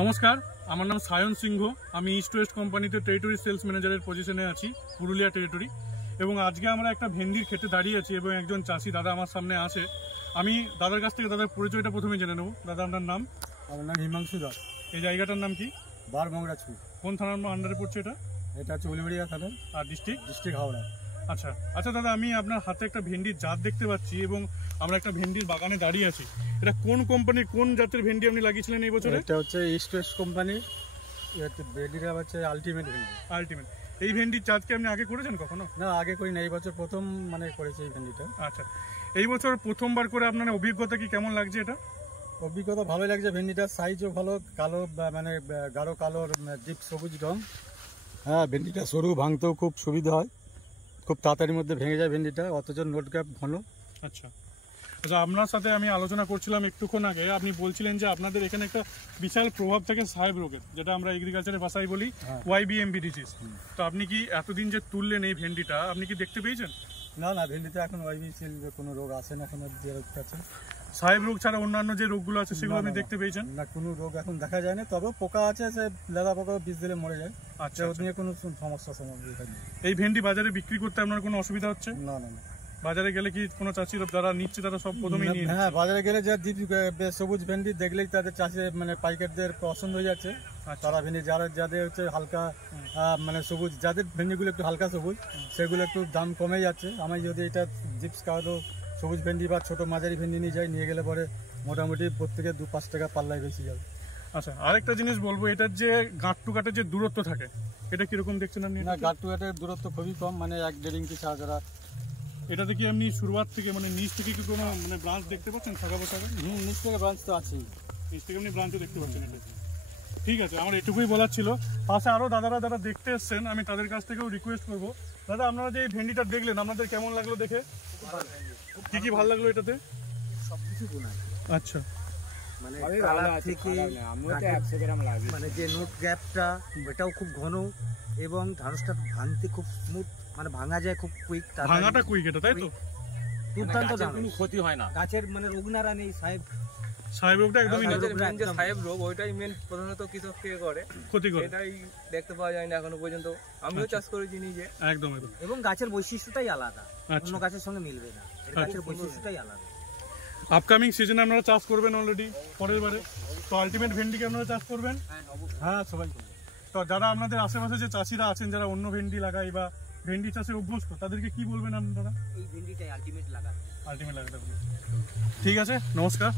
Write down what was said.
নমস্কার, আমার নাম সায়ন সিংহ। আমি ইস্ট ওয়েস্ট কোম্পানিতে টেরিটরি সেলস ম্যানেজারের পজিশনে আছি, পুরুলিয়া টেরিটরি। এবং আজকে আমরা একটা ভেন্ডির ক্ষেতে দাঁড়িয়ে আছি এবং একজন চাষি দাদা আমার সামনে আছে। আমি দাদার কাছ থেকে দাদার পরিচয়টা প্রথমে জেনে নেব। দাদা, আপনার নাম? আমার নাম হিমাংশু দাস। এই জায়গাটার নাম কি? বারমংরাজপুর। কোন থানার আন্ডারে পড়ছে এটা? এটা হচ্ছে উলবেড়িয়া থানা। আর ডিস্ট্রিক্ট হাওড়া। আচ্ছা আচ্ছা দাদা, আমি আপনার হাতে একটা ভেন্ডির জাত দেখতে পাচ্ছি এবং আমরা একটা ভেন্ডির বাগানে দাঁড়িয়ে আছি। এটা কোন কোম্পানির, কোন জাতের ভেন্ডি আপনি লাগিয়েছিলেন এই বছরে? এটা হচ্ছে ইস্ট ওয়েস্ট কোম্পানি। ভেন্ডিটা হচ্ছে আলটিমেট ভেন্ডি। আলটিমেট। এই ভেন্ডির চাষকে আপনি আগে করেছেন কখনো? না, আগে করি না, এই বছর প্রথম করেছি এই ভেন্ডিটা। আচ্ছা, এই বছর প্রথমবার করে আপনার অভিজ্ঞতা কি কেমন লাগছে? এটা অভিজ্ঞতা ভালোই লাগছে। ভেন্ডিটার সাইজও ভালো, কালো গাঢ় কালোর ডিপ সবুজ রং। হ্যাঁ, ভেন্ডিটা সরু, ভাঙতেও খুব সুবিধা হয়, খুব তাড়াতাড়ির মধ্যে ভেঙে যায় ভেন্ডিটা, অথচ নোট গ্যাপ ঘন। আচ্ছা আচ্ছা, আপনার সাথে আমি আলোচনা করছিলাম একটুক্ষণ আগে, আপনি বলছিলেন যে আপনাদের এখানে একটা বিশাল প্রভাব থাকে সাহেব রোগের, যেটা আমরা এগ্রিকালচারের ভাষায় বলি YBMB ডিজিজ। তো আপনি কি এতদিন যে তুললেন এই ভেন্ডিটা, আপনি কি দেখতে পেয়েছেন? না না, ভেন্ডিতে এখন YBCL কোনো রোগ আসে না এখন কাছে। সাহেব রোগ ছাড়া অন্যান্য যে রোগগুলো আছে সেগুলো আপনি দেখতে পেয়েছেন? না, কোনো রোগ এখন দেখা যায় না, তবে পোকা আছে, সে লেদা পোকা বীজ দিলে মরে যায়। আচ্ছা, ওর নিয়ে কোনো সমস্যা নেই। এই ভেন্ডি বাজারে বিক্রি করতে আপনার কোনো অসুবিধা হচ্ছে? না না না। বাজারে গেলে কি কোনো চাষি যারা নিচ্ছে তারা সব প্রথমেই নিয়ে? হ্যাঁ, বাজারে গেলে যা সবুজ ভেন্ডি দেখলেই তাদের চাষি পাইকারদের পছন্দ হয়ে যাচ্ছে। তারা ভেন্ডি যাদের হচ্ছে হালকা সবুজ, যাদের ভেন্ডিগুলো একটু হালকা সবুজ, সেগুলো একটু দাম কমে যাচ্ছে। আমি যদি এটা জিপস কালো সবুজ ভেন্ডি বা ছোট মাঝারি ভেন্ডি নিয়ে গেলে পরে মোটামুটি প্রত্যেকে 2-5 টাকা পাল্লায় বেশি যাবে। আচ্ছা, আরেকটা জিনিস বলবো, এটার যে গাঁট টু গাঁটের যে দূরত্ব থাকে, এটা কিরকম দেখছেন আপনি? না, গাঁট টু গাঁটের দূরত্ব খুবই কম, 1-1.5 ইঞ্চি ছাড়া। এটাতে কি আপনি শুরুয়াত থেকে নিচ থেকে কি কোনো ব্রাঞ্চ দেখতে পাচ্ছেন? থাকা বসাবে? নিচ থেকে ব্রাঞ্চ তো আছেই, নিচ থেকে আপনি ব্রাঞ্চও দেখতে পাচ্ছেন। এটা ঠিক আছে, আমার এটুকুই বলার ছিল। পাশে আরও যারা দেখতে এসছেন, আমি তাদের কাছ থেকেও রিকোয়েস্ট করবো। দাদা, আপনারা যে এই ভেন্ডিটা দেখলেন, আপনাদের কেমন লাগলো দেখে? কি কি ভালো লাগলো এটাতে? সবকিছু গুণ আছে। আচ্ছা, যে নোট গ্যাপটা এটাও খুব ঘন এবং ঢাড়সটা ভাঙতে খুব স্মুথ, ভাঙা যায় খুব কুইক। ভাঙাটা কুইক এটা, তাই তো? দুর্দান্ত, কোনো ক্ষতি হয় না গাছের, রোগ নারা নেই। সাহেব রোগটা একদমই নেই। সাহেব রোগ ওইটাই মেন প্রধানত কৃষককে করে ক্ষতি করে, এটাই দেখতে পাওয়া যায় না এখনো পর্যন্ত। আমিও চাষ করেছি নিজে। একদম। এবং গাছের বৈশিষ্ট্যটাই আলাদা, অন্য গাছের সঙ্গে মিলবে না, গাছের বৈশিষ্ট্যটাই আলাদা। আপকামিং সিজনে আপনারা চাষ করবেন অলরেডি পরের বারে, তো আলটিমেট ভেন্ডিকে আপনারা চাষ করবেন? হ্যাঁ, সবাই করবেন। তো যারা আপনাদের আশেপাশে যে চাষিরা আছেন, যারা অন্য ভেন্ডি লাগায় বা ভেন্ডি চাষে অভ্যস্ত, তাদেরকে কি বলবেন আপনারা? এই ভেন্ডিটাই আলটিমেট লাগাতে। ঠিক আছে, নমস্কার।